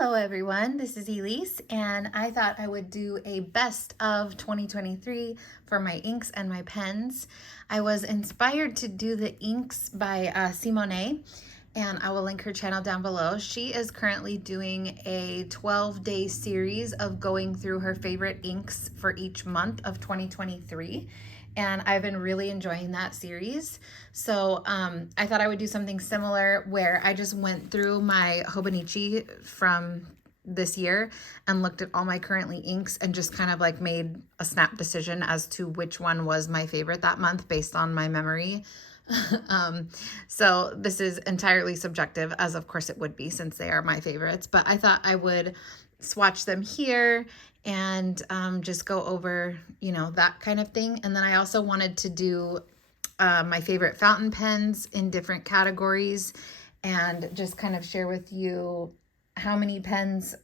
Hello everyone, this is Elise and I thought I would do a best of 2023 for my inks and my pens. I was inspired to do the inks by Seemownay, and I will link her channel down below. She is currently doing a 12-day series of going through her favorite inks for each month of 2023. And I've been really enjoying that series. So I thought I would do something similar where I just went through my Hobonichi from this year and looked at all my currently inks and just kind of like made a snap decision as to which one was my favorite that month based on my memory. So this is entirely subjective, as of course it would be since they are my favorites, but I thought I would swatch them here and just go over, that kind of thing. And then I also wanted to do my favorite fountain pens in different categories and just kind of share with you how many pens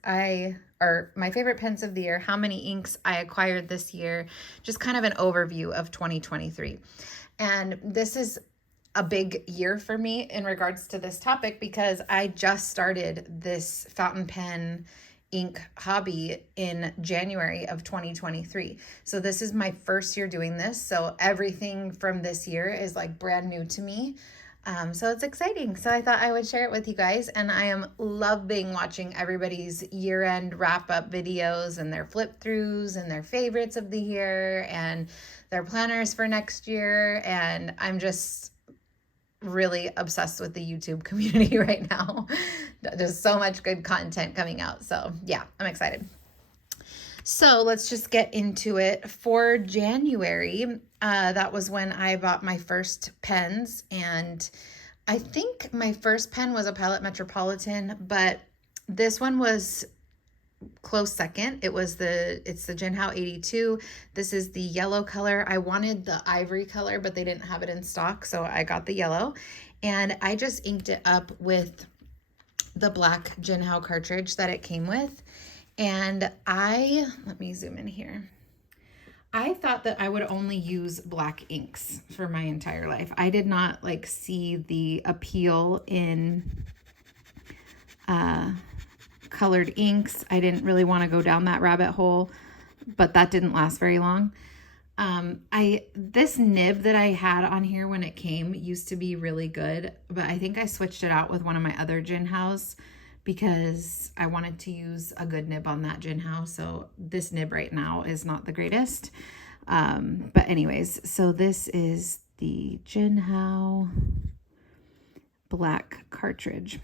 or my favorite pens of the year, how many inks I acquired this year, just kind of an overview of 2023. And this is a big year for me in regards to this topic because I just started this fountain pen ink hobby in January of 2023. So this is my first year doing this. So everything from this year is like brand new to me. So it's exciting. So I thought I would share it with you guys. And I am loving watching everybody's year-end wrap-up videos and their flip-throughs and their favorites of the year and their planners for next year. And I'm just really obsessed with the YouTube community right now. There's so much good content coming out. So yeah, I'm excited. So let's just get into it. For January, that was when I bought my first pens, and I think my first pen was a Pilot Metropolitan, but this one was close second. It's the Jinhao 82. This is the yellow color. I wanted the ivory color, but they didn't have it in stock, so I got the yellow. And I just inked it up with the black Jinhao cartridge that it came with. And let me zoom in here. I thought that I would only use black inks for my entire life. I did not see the appeal in colored inks. I didn't really want to go down that rabbit hole, but that didn't last very long. This nib that I had on here when it came used to be really good, but I think I switched it out with one of my other Jinhaos because I wanted to use a good nib on that Jinhao. So this nib right now is not the greatest. But anyways, so this is the Jinhao black cartridge.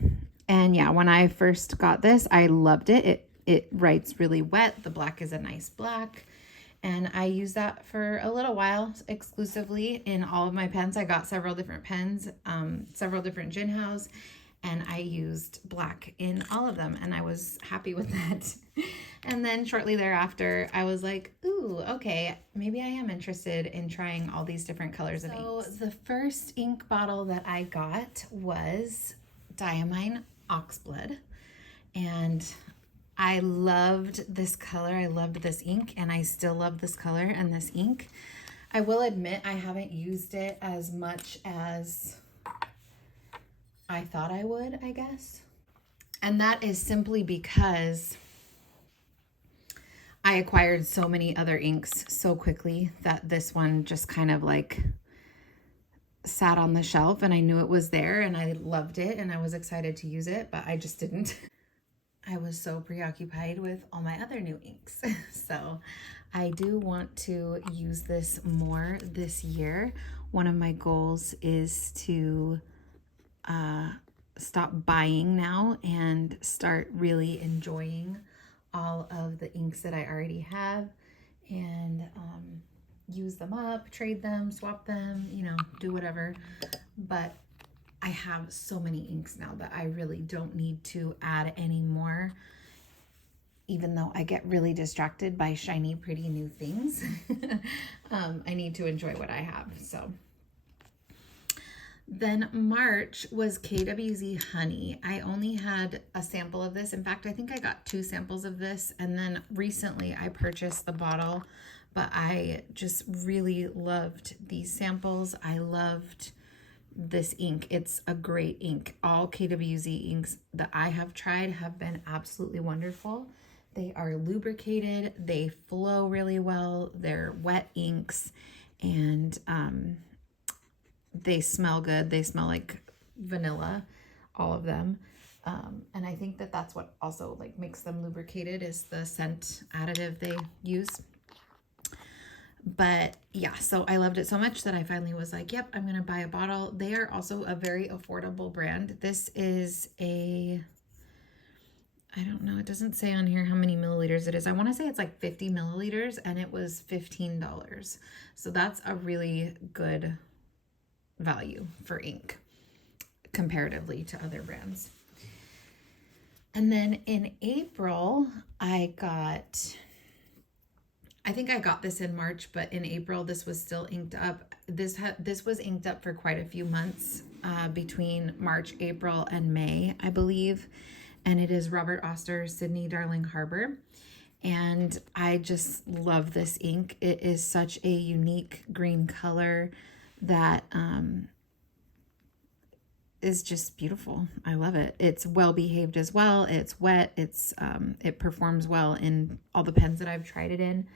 And yeah, when I first got this, I loved it. It writes really wet. The black is a nice black. And I used that for a little while exclusively in all of my pens. I got several different pens, several different Jinhaos, and I used black in all of them. And I was happy with that. And then shortly thereafter, I was like, ooh, okay, maybe I am interested in trying all these different colors of inks. So the first ink bottle that I got was Diamine Oxblood, and I loved this color. I loved this ink, and I still love this color and this ink. I will admit I haven't used it as much as I thought I would, I guess. And that is simply because I acquired so many other inks so quickly that this one just kind of sat on the shelf, and I knew it was there and I loved it and I was excited to use it, but I just didn't. I was so preoccupied with all my other new inks. So I do want to use this more this year. One of my goals is to stop buying now and start really enjoying all of the inks that I already have and use them up, trade them, swap them, do whatever. But I have so many inks now that I really don't need to add any more, even though I get really distracted by shiny, pretty new things. I need to enjoy what I have. So then March was KWZ Honey. I only had a sample of this. In fact, I think I got 2 samples of this. And then recently I purchased the bottle, but I just really loved these samples. I loved this ink. It's a great ink. All KWZ inks that I have tried have been absolutely wonderful. They are lubricated, they flow really well, they're wet inks, and they smell good. They smell like vanilla, all of them. And I think that that's what also like makes them lubricated, is the scent additive they use. But yeah, so I loved it so much that I finally was like, yep, I'm gonna buy a bottle. They are also a very affordable brand. This is a, I don't know, it doesn't say on here how many milliliters it is. I want to say it's like 50 milliliters, and it was $15. So that's a really good value for ink comparatively to other brands. And then in April, I think I got this in March, but in April, this was still inked up. This was inked up for quite a few months, between March, April, and May, I believe. And it is Robert Oster Sydney Darling Harbor. And I just love this ink. It is such a unique green color that is just beautiful. I love it. It's well behaved as well. It's wet. It performs well in all the pens that I've tried it in.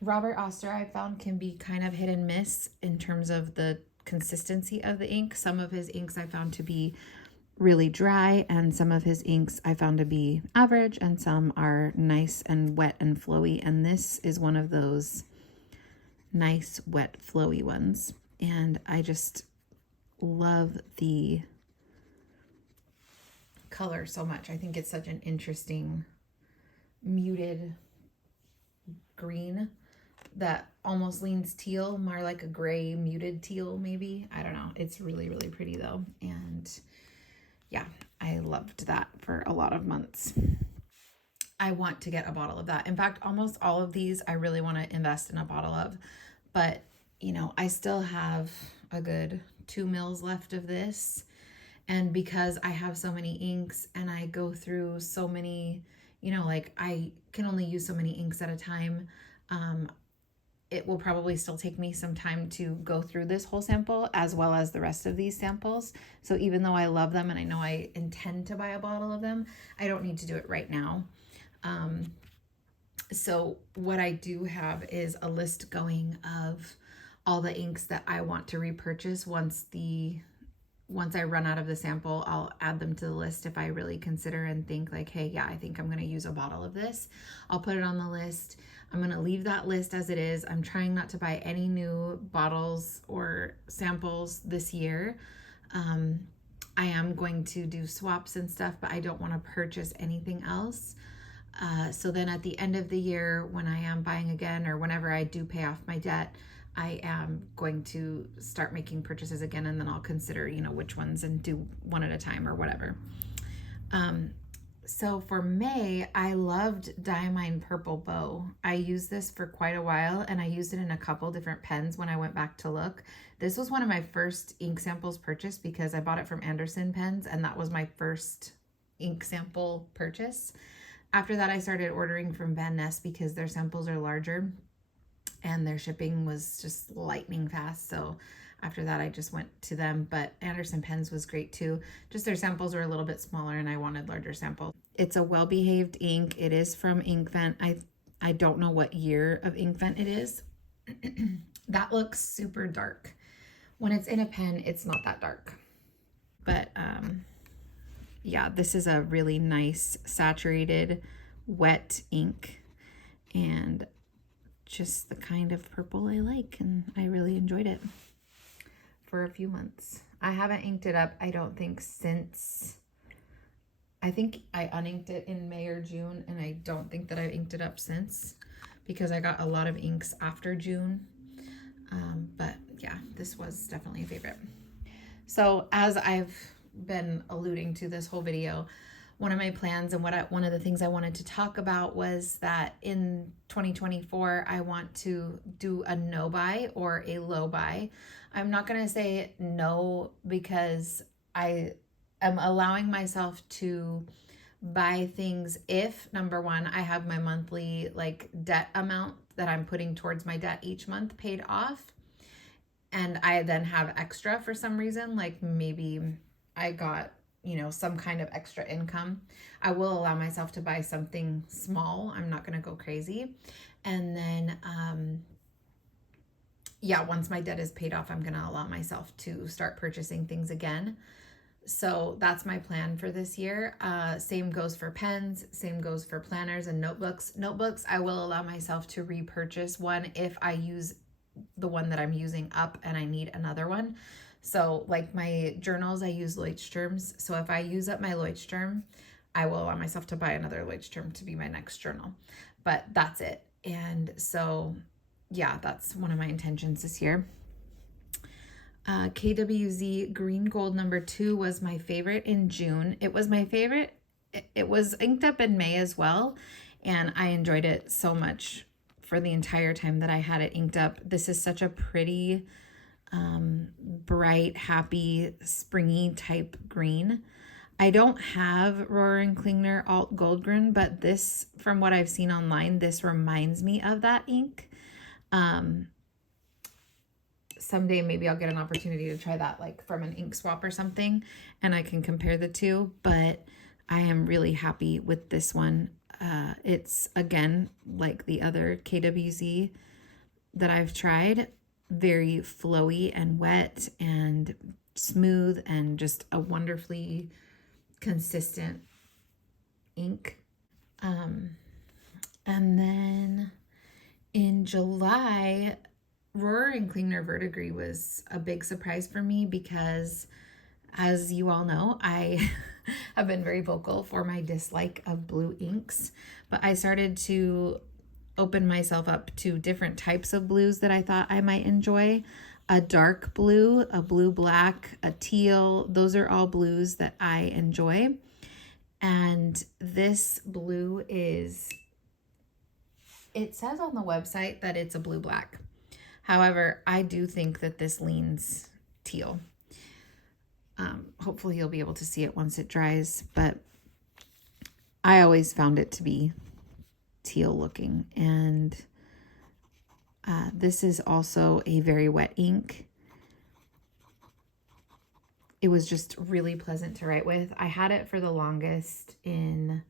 Robert Oster, I found, can be kind of hit and miss in terms of the consistency of the ink. Some of his inks I found to be really dry, and some of his inks I found to be average, and some are nice and wet and flowy. And this is one of those nice, wet, flowy ones. And I just love the color so much. I think it's such an interesting muted green that almost leans teal, more like a gray muted teal maybe. I don't know. It's really, really pretty though. And yeah, I loved that for a lot of months. I want to get a bottle of that. In fact, almost all of these I really want to invest in a bottle of, but you know, I still have a good 2 mils left of this. And because I have so many inks and I go through so many, you know, like I can only use so many inks at a time, it will probably still take me some time to go through this whole sample as well as the rest of these samples. So even though I love them and I know I intend to buy a bottle of them, I don't need to do it right now. So what I do have is a list going of all the inks that I want to repurchase once I run out of the sample. I'll add them to the list if I really consider and think like, hey, yeah, I think I'm going to use a bottle of this. I'll put it on the list. I'm going to leave that list as it is. I'm trying not to buy any new bottles or samples this year. I am going to do swaps and stuff, but I don't want to purchase anything else. So then at the end of the year, when I am buying again, or whenever I do pay off my debt, I am going to start making purchases again, and then I'll consider, you know, which ones and do one at a time or whatever. So for May, I loved Diamine Purple Bow. I used this for quite a while, and I used it in a couple different pens when I went back to look. This was one of my first ink samples purchased because I bought it from Anderson Pens, and that was my first ink sample purchase. After that, I started ordering from Van Ness because their samples are larger and their shipping was just lightning fast. So after that, I just went to them, but Anderson Pens was great too. Just their samples were a little bit smaller and I wanted larger samples. It's a well-behaved ink. It is from Inkvent. I don't know what year of Inkvent it is. That looks super dark. When it's in a pen, it's not that dark. But yeah, this is a really nice saturated wet ink, and just the kind of purple I like, and I really enjoyed it for a few months. I haven't inked it up, I don't think, since, I think I uninked it in May or June, and I don't think that I've inked it up since because I got a lot of inks after June. But yeah, this was definitely a favorite. So as I've been alluding to this whole video, one of my plans and one of the things I wanted to talk about was that in 2024, I want to do a no buy or a low buy. I'm not going to say no because I am allowing myself to buy things if, number one, I have my monthly like debt amount that I'm putting towards my debt each month paid off. and I then have extra for some reason, like maybe I got, you know, some kind of extra income, I will allow myself to buy something small. I'm not going to go crazy. And then, yeah, once my debt is paid off, I'm going to allow myself to start purchasing things again. So that's my plan for this year. Same goes for pens, same goes for planners and notebooks. Notebooks, I will allow myself to repurchase one if I use the one that I'm using up and I need another one. So like my journals, I use Leuchtturms. So if I use up my Leuchtturm, I will allow myself to buy another Leuchtturm to be my next journal. But that's it. And so, yeah, that's one of my intentions this year. KWZ Green Gold number 2 was my favorite in June. It was my favorite. It was inked up in May as well, and I enjoyed it so much for the entire time that I had it inked up. This is such a pretty, bright, happy, springy type green. I don't have Rohrer and Klingner Alt Goldgrün, but this, from what I've seen online, this reminds me of that ink. Someday maybe I'll get an opportunity to try that, like from an ink swap or something, and I can compare the two, but I am really happy with this one. It's, again, like the other KWZ that I've tried, very flowy and wet and smooth and just a wonderfully consistent ink. And then in July, Rohrer and Klingner Verdigris was a big surprise for me because, as you all know, I have been very vocal for my dislike of blue inks, but I started to open myself up to different types of blues that I thought I might enjoy. A dark blue, a blue black, a teal, those are all blues that I enjoy. And this blue is, it says on the website that it's a blue black. However, I do think that this leans teal. Hopefully you'll be able to see it once it dries, but I always found it to be teal looking. And this is also a very wet ink. It was just really pleasant to write with. I had it for the longest in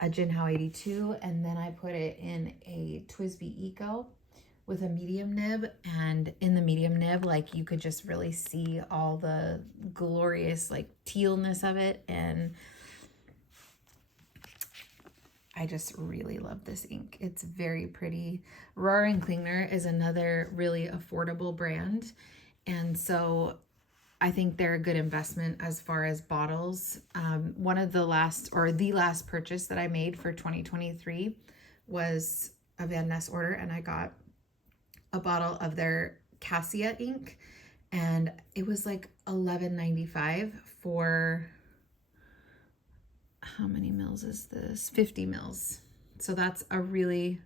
a Jinhao 82, and then I put it in a TWSBI Eco with a medium nib, and in the medium nib, like, you could just really see all the glorious, like, tealness of it, and I just really love this ink. It's very pretty. Rohrer and Klingner is another really affordable brand, and so I think they're a good investment as far as bottles. One of the last purchase that I made for 2023 was a Van Ness order, and I got a bottle of their Cassia ink, and it was like $11.95 for, how many mils is this? 50 mils. So that's a really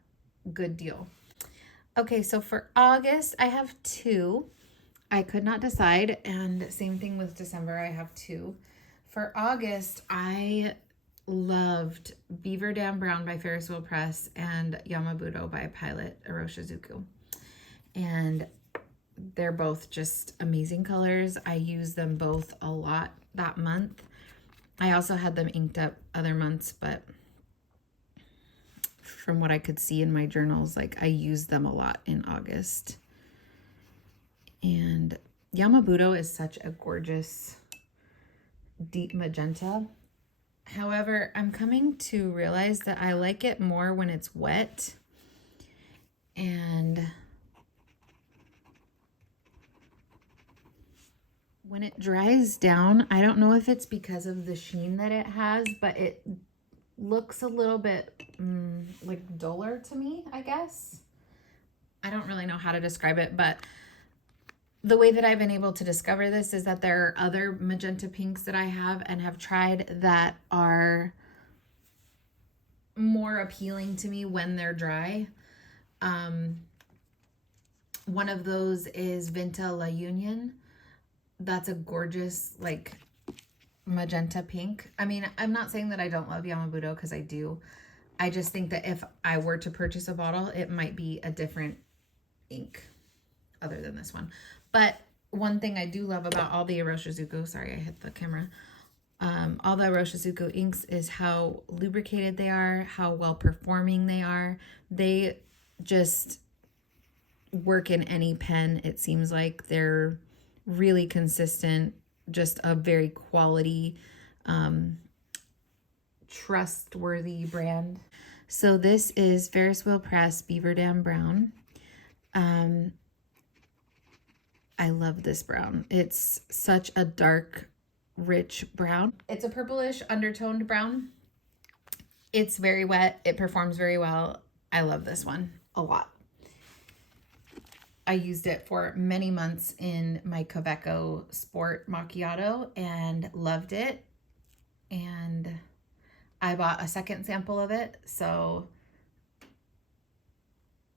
good deal. Okay, so for August, I have 2. I could not decide, and same thing with December, I have 2. For August, I loved Beaver Dam Brown by Ferris Wheel Press and Yamabudo by Pilot Iroshizuku. And they're both just amazing colors. I use them both a lot that month. I also had them inked up other months, but from what I could see in my journals, like, I used them a lot in August. And Yamabudo is such a gorgeous deep magenta. However, I'm coming to realize that I like it more when it's wet. And when it dries down, I don't know if it's because of the sheen that it has, but it looks a little bit like duller to me, I guess. I don't really know how to describe it, but the way that I've been able to discover this is that there are other magenta pinks that I have and have tried that are more appealing to me when they're dry. One of those is Vinta La Union. That's a gorgeous, like, magenta pink. I mean, I'm not saying that I don't love Yamabudo, because I do. I just think that if I were to purchase a bottle, it might be a different ink other than this one. But one thing I do love about all the Iroshizuku, sorry, I hit the camera. All the Iroshizuku inks is how lubricated they are, how well performing they are. They just work in any pen. It seems like they're really consistent, just a very quality, trustworthy brand. So this is Ferris Wheel Press Beaver Dam Brown. I love this brown. It's such a dark, rich brown. It's a purplish undertoned brown. It's very wet. It performs very well. I love this one a lot. I used it for many months in my Kaveco Sport Macchiato and loved it. And I bought a second sample of it. So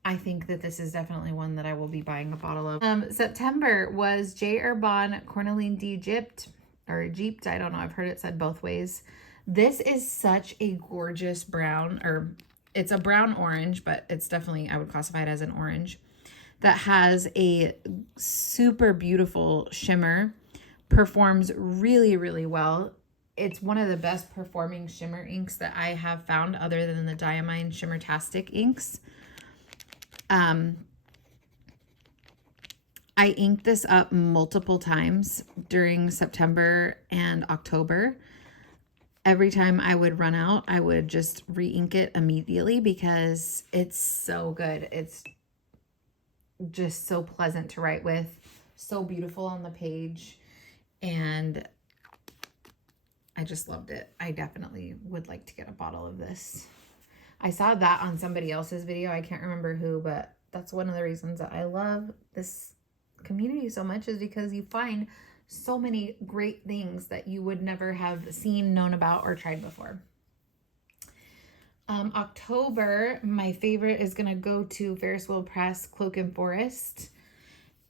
I think that this is definitely one that I will be buying a bottle of. September was J. Herbin Cornaline d'Egypte, or Egypte. I don't know. I've heard it said both ways. This is such a gorgeous brown, or it's a brown orange, but it's definitely, I would classify it as an orange, that has a super beautiful shimmer, performs really, really well. It's one of the best performing shimmer inks that I have found other than the Diamine Shimmertastic inks. I inked this up multiple times during September and October. Every time I would run out, I would just re-ink it immediately because it's so good. It's just so pleasant to write with, so beautiful on the page, and I just loved it. I definitely would like to get a bottle of this. I saw that on somebody else's video. I can't remember who, but that's one of the reasons that I love this community so much, is because you find so many great things that you would never have seen, known about, or tried before. October, my favorite is going to go to Ferris Wheel Press Cloak and Forest.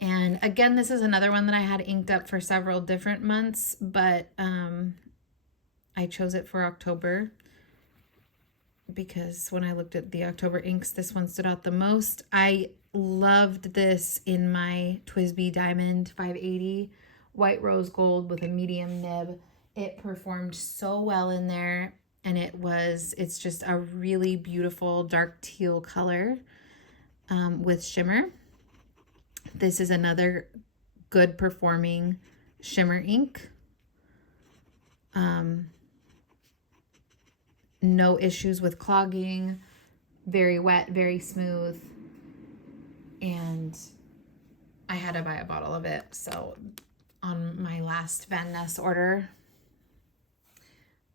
And again, this is another one that I had inked up for several different months, but I chose it for October because when I looked at the October inks, this one stood out the most. I loved this in my TWSBI Diamond 580 white rose gold with a medium nib. It performed so well in there, and it's just a really beautiful dark teal color with shimmer. This is another good performing shimmer ink. No issues with clogging, very wet, very smooth, and I had to buy a bottle of it. So on my last Van Ness order,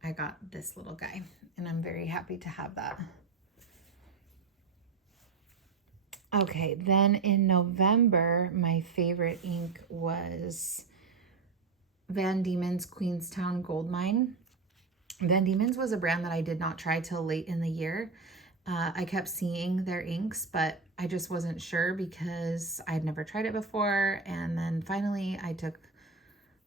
I got this little guy, and I'm very happy to have that. Okay, then in November, my favorite ink was Van Diemen's Queenstown Goldmine. Van Diemen's was a brand that I did not try till late in the year. I kept seeing their inks, but I just wasn't sure because I had never tried it before. And then finally I took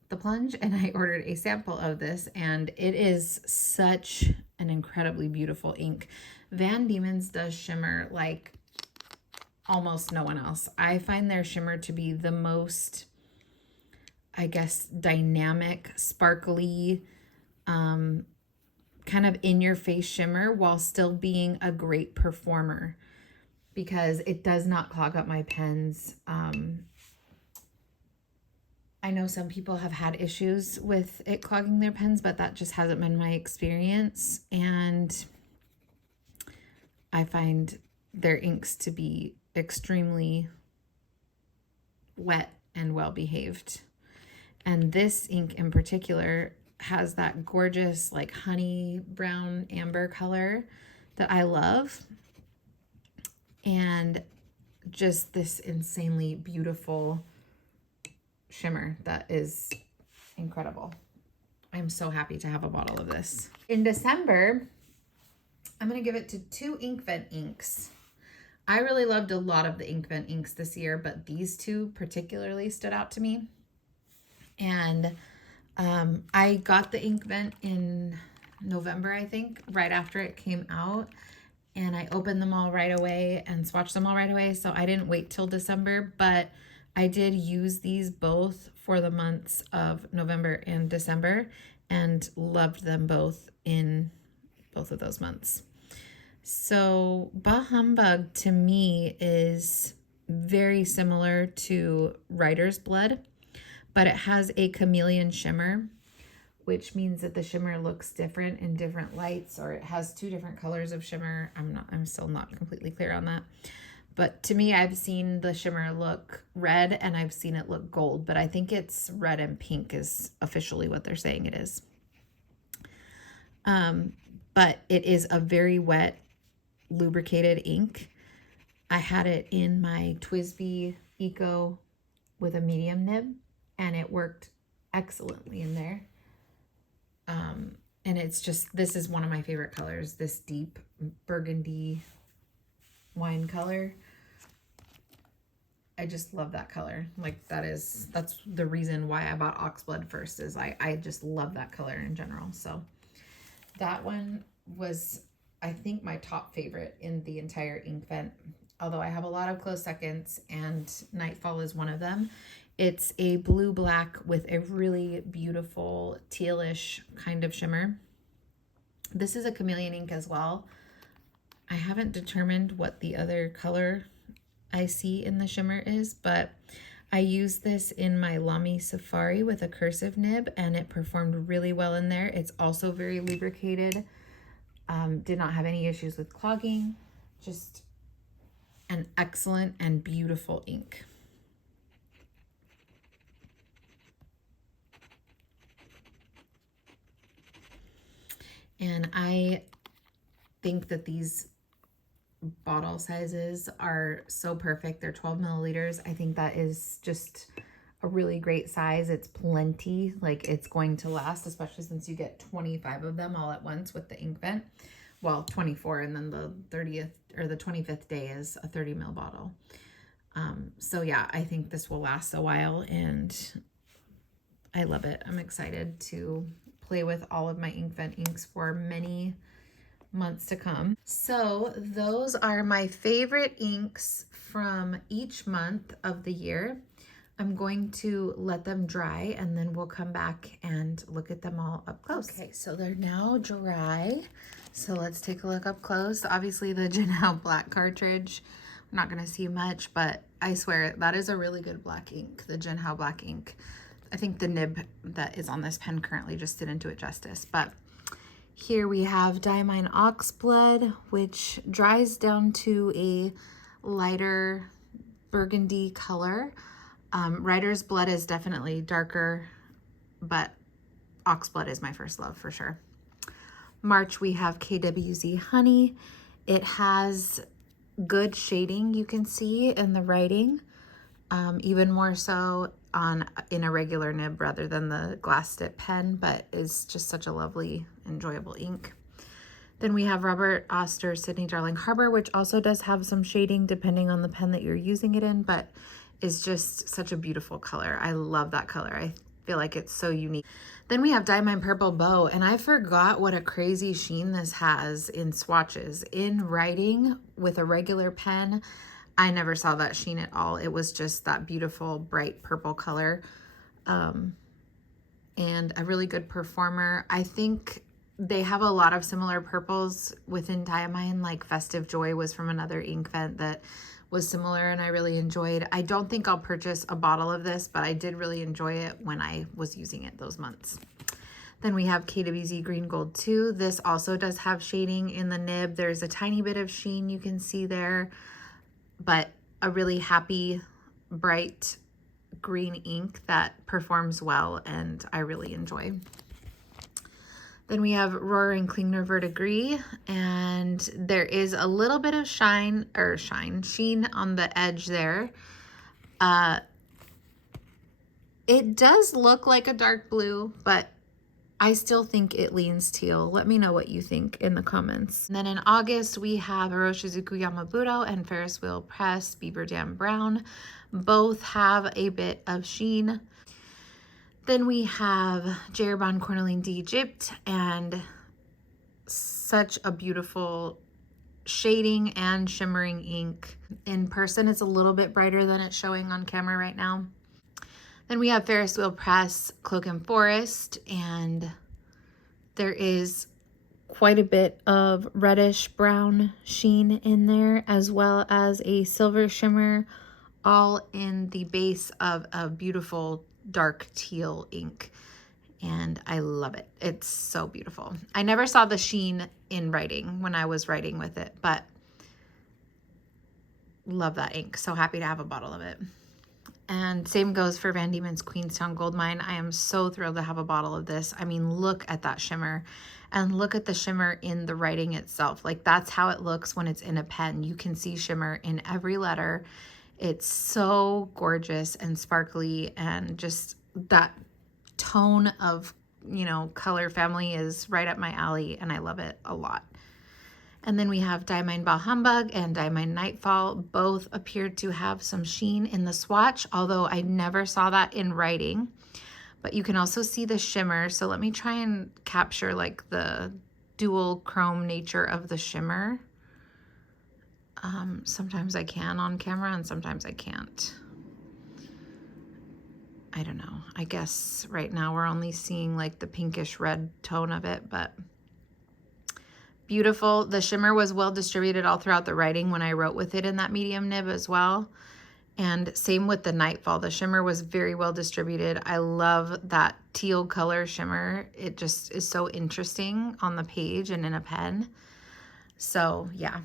the plunge and I ordered a sample of this, and it is such an incredibly beautiful ink. Van Diemen's does shimmer like almost no one else. I find their shimmer to be the most, I guess, dynamic, sparkly, kind of in-your-face shimmer while still being a great performer, because it does not clog up my pens. I know some people have had issues with it clogging their pens, but that just hasn't been my experience. And I find their inks to be extremely wet and well-behaved. And this ink in particular has that gorgeous like honey brown amber color that I love, and just this insanely beautiful shimmer that is incredible. I'm so happy to have a bottle of this. In December, I'm going to give it to 2 Inkvent inks. I really loved a lot of the Inkvent inks this year, but these 2 particularly stood out to me. And I got the Inkvent in November, I think, right after it came out. And I opened them all right away and swatched them all right away. So I didn't wait till December, but I did use these both for the months of November and December and loved them both in both of those months. So Bah Humbug to me is very similar to Writer's Blood, but it has a chameleon shimmer, which means that the shimmer looks different in different lights, or it has two different colors of shimmer. I'm still not completely clear on that. But to me, I've seen the shimmer look red and I've seen it look gold, but I think it's red and pink is officially what they're saying it is. But it is a very wet, lubricated ink. I had it in my TWSBI Eco with a medium nib, and it worked excellently in there. And it's just, this is one of my favorite colors, this deep burgundy wine color. I just love that color. Like that's the reason why I bought Oxblood first, is I just love that color in general. So that one was, I think, my top favorite in the entire ink vent, although I have a lot of close seconds and Nightfall is one of them. It's a blue-black with a really beautiful tealish kind of shimmer. This is a chameleon ink as well. I haven't determined what the other color I see in the shimmer is, but I used this in my Lamy Safari with a cursive nib and it performed really well in there. It's also very lubricated. Did not have any issues with clogging. Just an excellent and beautiful ink. And I think that these bottle sizes are so perfect. They're 12 milliliters. I think that is just a really great size. It's plenty, like it's going to last, especially since you get 25 of them all at once with the ink vent. Well, 24, and then the 30th or the 25th day is a 30 ml bottle. So yeah, I think this will last a while and I love it. I'm excited to play with all of my ink vent inks for many months to come. So those are my favorite inks from each month of the year. I'm going to let them dry and then we'll come back and look at them all up close. Okay, so they're now dry. So let's take a look up close. Obviously the Janelle black cartridge, I'm not gonna see much, but I swear that is a really good black ink, the Janelle black ink. I think the nib that is on this pen currently just didn't do it justice, but here we have Diamine Oxblood, which dries down to a lighter burgundy color. Writer's Blood is definitely darker, but Oxblood is my first love for sure. March, we have KWZ Honey. It has good shading, you can see in the writing, even more so in a regular nib rather than the glass tip pen, but is just such a lovely, enjoyable ink. Then we have Robert Oster Sydney Darling Harbor, which also does have some shading depending on the pen that you're using it in, but is just such a beautiful color. I love that color. I feel like it's so unique. Then we have Diamine Purple Bow, and I forgot what a crazy sheen this has in swatches. In writing with a regular pen, I never saw that sheen at all. It was just that beautiful bright purple color, and a really good performer. I think they have a lot of similar purples within Diamine, like Festive Joy was from another ink vent that was similar and I really enjoyed. I don't think I'll purchase a bottle of this, but I did really enjoy it when I was using it those months. Then we have KWZ Green Gold 2. This also does have shading in the nib. There's a tiny bit of sheen you can see there, but a really happy, bright green ink that performs well and I really enjoy. Then we have Rohrer and Klingner Verdigris, and there is a little bit of sheen on the edge there. It does look like a dark blue, but I still think it leans teal. Let me know what you think in the comments. And then in August, we have Hiroshizuku Yamabudo and Ferris Wheel Press Beaver Dam Brown. Both have a bit of sheen. Then we have Jeroboam Corneline d'Egypte, and such a beautiful shading and shimmering ink. In person, it's a little bit brighter than it's showing on camera right now. Then we have Ferris Wheel Press Cloak and Forest, and there is quite a bit of reddish brown sheen in there, as well as a silver shimmer, all in the base of a beautiful dark teal ink. And I love it. It's so beautiful. I never saw the sheen in writing when I was writing with it, but love that ink. So happy to have a bottle of it. And same goes for Van Diemen's Queenstown Gold Mine. I am so thrilled to have a bottle of this. I mean, look at that shimmer, and look at the shimmer in the writing itself. Like, that's how it looks when it's in a pen. You can see shimmer in every letter. It's so gorgeous and sparkly, and just that tone of, you know, color family is right up my alley, and I love it a lot. And then we have Diamond Bah Humbug and Diamond Nightfall. Both appeared to have some sheen in the swatch, although I never saw that in writing. But you can also see the shimmer. So let me try and capture like the dual chrome nature of the shimmer. Sometimes I can on camera and sometimes I can't. I don't know. I guess right now we're only seeing like the pinkish red tone of it, but beautiful. The shimmer was well distributed all throughout the writing when I wrote with it in that medium nib as well. And same with the Nightfall. The shimmer was very well distributed. I love that teal color shimmer. It just is so interesting on the page and in a pen. So yeah,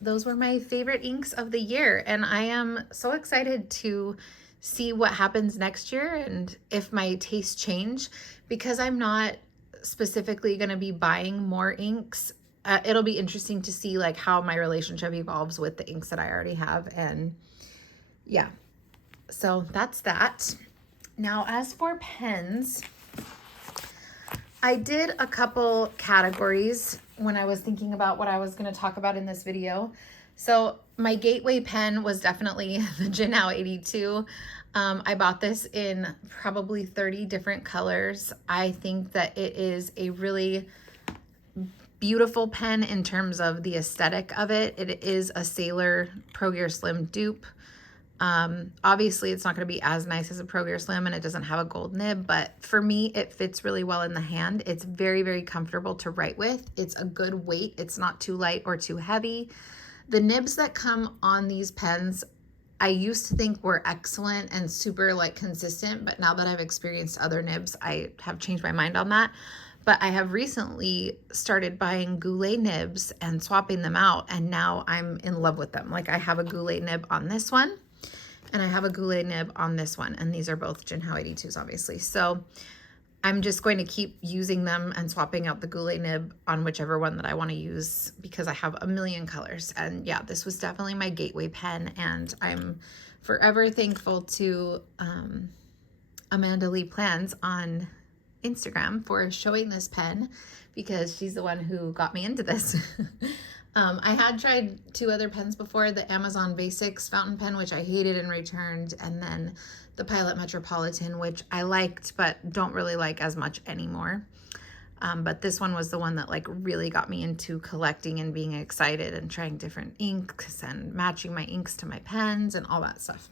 those were my favorite inks of the year. And I am so excited to see what happens next year and if my tastes change, because I'm not specifically going to be buying more inks. It'll be interesting to see like how my relationship evolves with the inks that I already have. And yeah, so that's that. Now, as for pens, I did a couple categories when I was thinking about what I was going to talk about in this video. So my gateway pen was definitely the Seemownay 82. I bought this in probably 30 different colors. I think that it is a really beautiful pen in terms of the aesthetic of it. It is a Sailor Pro Gear Slim dupe. Obviously it's not going to be as nice as a Pro Gear Slim, and it doesn't have a gold nib, but for me it fits really well in the hand. It's very, very comfortable to write with. It's a good weight. It's not too light or too heavy. The nibs that come on these pens, I used to think were excellent and super like consistent, but now that I've experienced other nibs, I have changed my mind on that. But I have recently started buying Goulet nibs and swapping them out, and now I'm in love with them. Like, I have a Goulet nib on this one, and I have a Goulet nib on this one, and these are both Seemownay 82s, obviously. So I'm just going to keep using them and swapping out the Goulet nib on whichever one that I want to use, because I have a million colors. And yeah, this was definitely my gateway pen, and I'm forever thankful to Amanda Lee Plans on Instagram for showing this pen, because she's the one who got me into this. I had tried two other pens before, the Amazon Basics fountain pen, which I hated and returned, and then the Pilot Metropolitan, which I liked but don't really like as much anymore. But this one was the one that like really got me into collecting and being excited and trying different inks and matching my inks to my pens and all that stuff.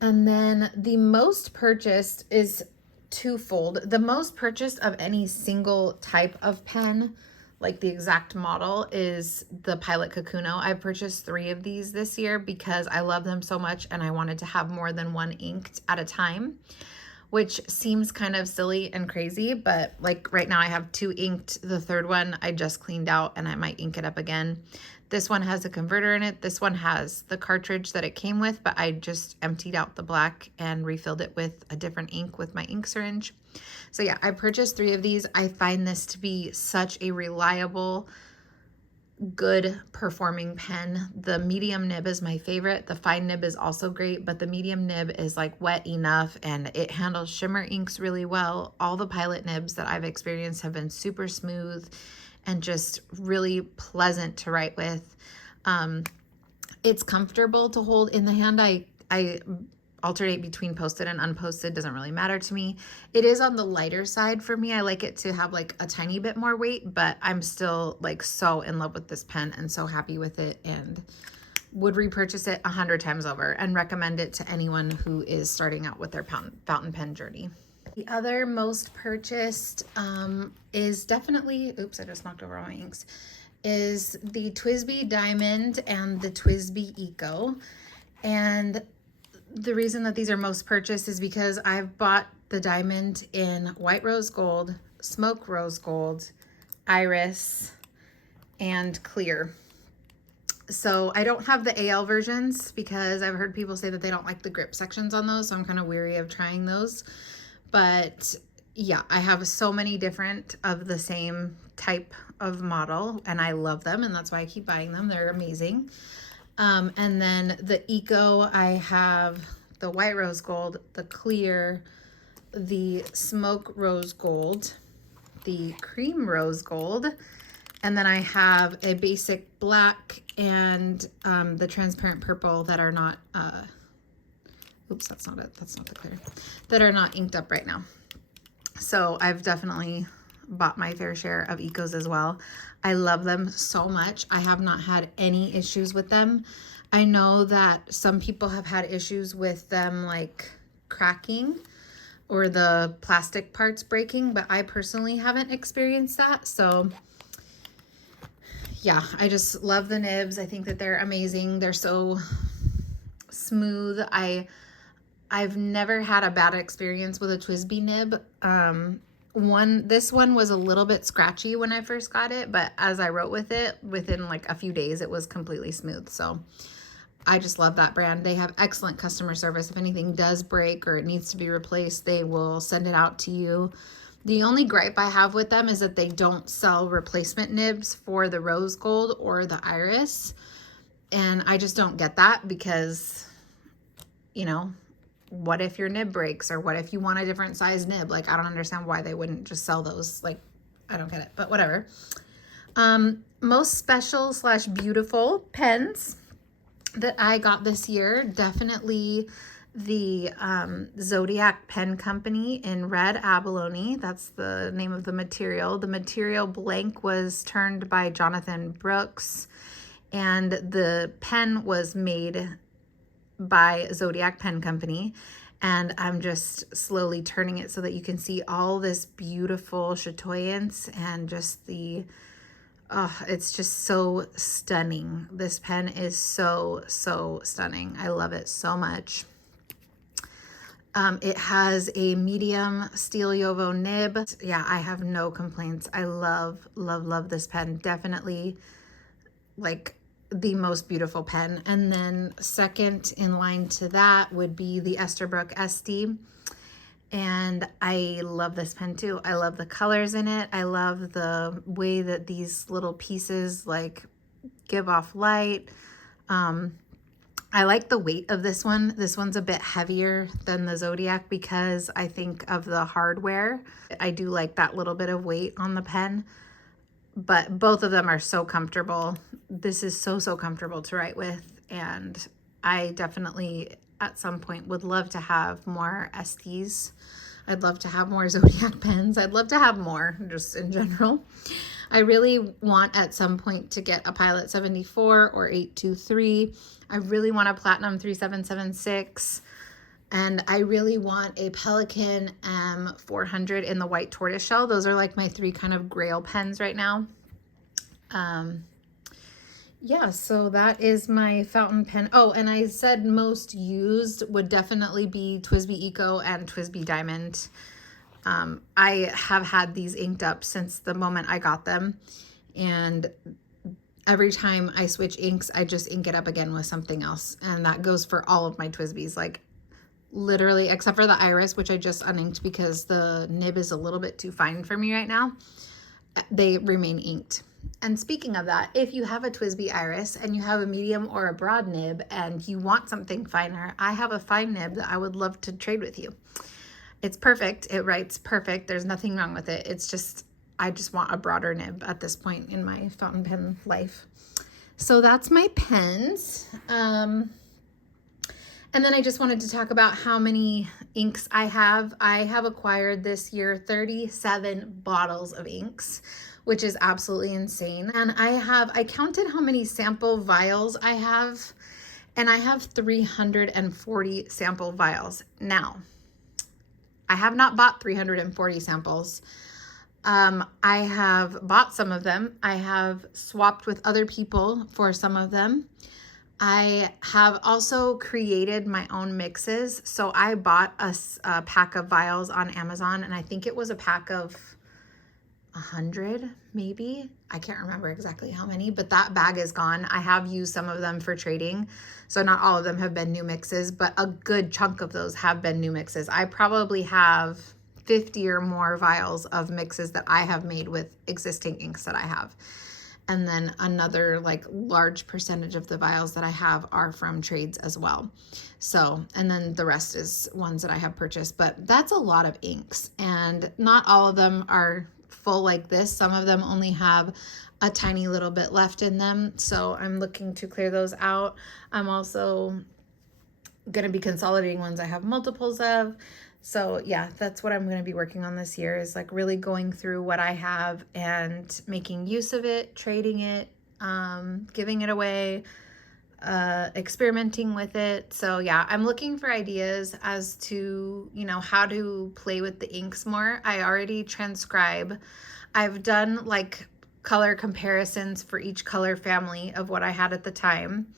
And then the most purchased is twofold. The most purchased of any single type of pen, like the exact model, is the Pilot Kakuno. I purchased 3 of these this year because I love them so much and I wanted to have more than one inked at a time, which seems kind of silly and crazy, but like right now I have 2 inked. The third one I just cleaned out and I might ink it up again. This one has a converter in it. This one has the cartridge that it came with, but I just emptied out the black and refilled it with a different ink with my ink syringe. So yeah, I purchased 3 of these. I find this to be such a reliable, good performing pen. The medium nib is my favorite. The fine nib is also great, but the medium nib is like wet enough and it handles shimmer inks really well. All the Pilot nibs that I've experienced have been super smooth and just really pleasant to write with. It's comfortable to hold in the hand. I alternate between posted and unposted. Doesn't really matter to me. It is on the lighter side for me. I like it to have like a tiny bit more weight, but I'm still like so in love with this pen and so happy with it, and would repurchase it 100 times over and recommend it to anyone who is starting out with their fountain pen journey. The other most purchased is definitely, oops, I just knocked over all my inks, is the TWSBI Diamond and the TWSBI Eco. And the reason that these are most purchased is because I've bought the Diamond in white rose gold, smoke rose gold, iris, and clear. So I don't have the AL versions because I've heard people say that they don't like the grip sections on those, so I'm kind of weary of trying those. But yeah, I have so many different of the same type of model, and I love them, and that's why I keep buying them. They're amazing. And then the Eco, I have the white rose gold, the clear, the smoke rose gold, the cream rose gold, and then I have a basic black and the transparent purple that are not, oops, that's not it. That's not the clear. That are not inked up right now. So I've definitely bought my fair share of Ecos as well. I love them so much. I have not had any issues with them. I know that some people have had issues with them like cracking or the plastic parts breaking, but I personally haven't experienced that. So yeah, I just love the nibs. I think that they're amazing. They're so smooth. I've never had a bad experience with a TWSBI nib. This one was a little bit scratchy when I first got it, but as I wrote with it, within like a few days, it was completely smooth. So I just love that brand. They have excellent customer service. If anything does break or it needs to be replaced, they will send it out to you. The only gripe I have with them is that they don't sell replacement nibs for the rose gold or the iris. And I just don't get that because, you know, what if your nib breaks, or what if you want a different size nib? Like, I don't understand why they wouldn't just sell those. Like, I don't get it, but whatever. Most special / beautiful pens that I got this year, definitely the Zodiac Pen Company in red abalone. That's the name of the material. The material blank was turned by Jonathan Brooks, and the pen was made by Zodiac Pen Company. And I'm just slowly turning it so that you can see all this beautiful chatoyance and just the, it's just so stunning. This pen is so stunning. I love it so much. It has a medium steel Yovo nib. Yeah, I have no complaints. I love this pen. Definitely like the most beautiful pen. And then second in line to that would be the Esterbrook SD. And I love this pen too. I love the colors in it. I love the way that these little pieces like give off light. I like the weight of this one. This one's a bit heavier than the Zodiac because I think of the hardware. I do like that little bit of weight on the pen, but both of them are so comfortable. This is so comfortable to write with, and I definitely at some point would love to have more STs. I'd love to have more Zodiac pens. I'd love to have more just in general. I really want at some point to get a Pilot 74 or 823. I really want a Platinum 3776. And I really want a Pelikan M400 in the white tortoiseshell. Those are like my three kind of grail pens right now. Yeah, so that is my fountain pen. Oh, and I said most used would definitely be TWSBI Eco and TWSBI Diamond. I have had these inked up since the moment I got them, and every time I switch inks, I just ink it up again with something else, and that goes for all of my TWSBIs, like literally, except for the iris, which I just uninked because the nib is a little bit too fine for me right now. They remain inked. And speaking of that, if you have a TWSBI iris and you have a medium or a broad nib and you want something finer, I have a fine nib that I would love to trade with you. It's perfect. It writes perfect. There's nothing wrong with it. It's just, I just want a broader nib at this point in my fountain pen life. So that's my pens. And And then I just wanted to talk about how many inks I have. I have acquired this year 37 bottles of inks, which is absolutely insane. And I counted how many sample vials I have, and I have 340 sample vials. Now, I have not bought 340 samples. I have bought some of them. I have swapped with other people for some of them. I have also created my own mixes. So I bought a pack of vials on Amazon, and I think it was a pack of 100, maybe. I can't remember exactly how many, but that bag is gone. I have used some of them for trading. So not all of them have been new mixes, but a good chunk of those have been new mixes. I probably have 50 or more vials of mixes that I have made with existing inks that I have. And then another like large percentage of the vials that I have are from trades as well. So, and then the rest is ones that I have purchased, but that's a lot of inks, and not all of them are full like this. Some of them only have a tiny little bit left in them. So I'm looking to clear those out. I'm also going to be consolidating ones I have multiples of. So yeah, that's what I'm going to be working on this year, is like really going through what I have and making use of it, trading it, giving it away, experimenting with it. So yeah, I'm looking for ideas as to, you know, how to play with the inks more. I already transcribe. I've done like color comparisons for each color family of what I had at the time.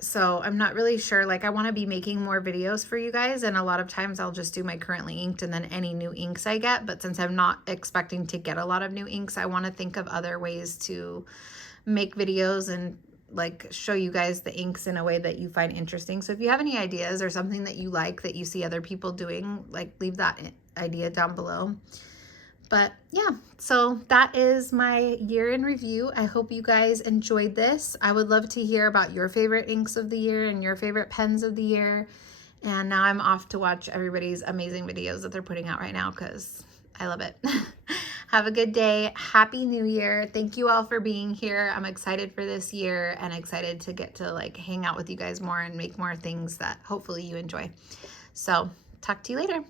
So I'm not really sure, like I want to be making more videos for you guys, and a lot of times I'll just do my currently inked and then any new inks I get. But since I'm not expecting to get a lot of new inks, I want to think of other ways to make videos and like show you guys the inks in a way that you find interesting. So if you have any ideas or something that you like that you see other people doing, like leave that idea down below. But yeah, so that is my year in review. I hope you guys enjoyed this. I would love to hear about your favorite inks of the year and your favorite pens of the year. And now I'm off to watch everybody's amazing videos that they're putting out right now because I love it. Have a good day. Happy New Year. Thank you all for being here. I'm excited for this year and excited to get to like hang out with you guys more and make more things that hopefully you enjoy. So talk to you later.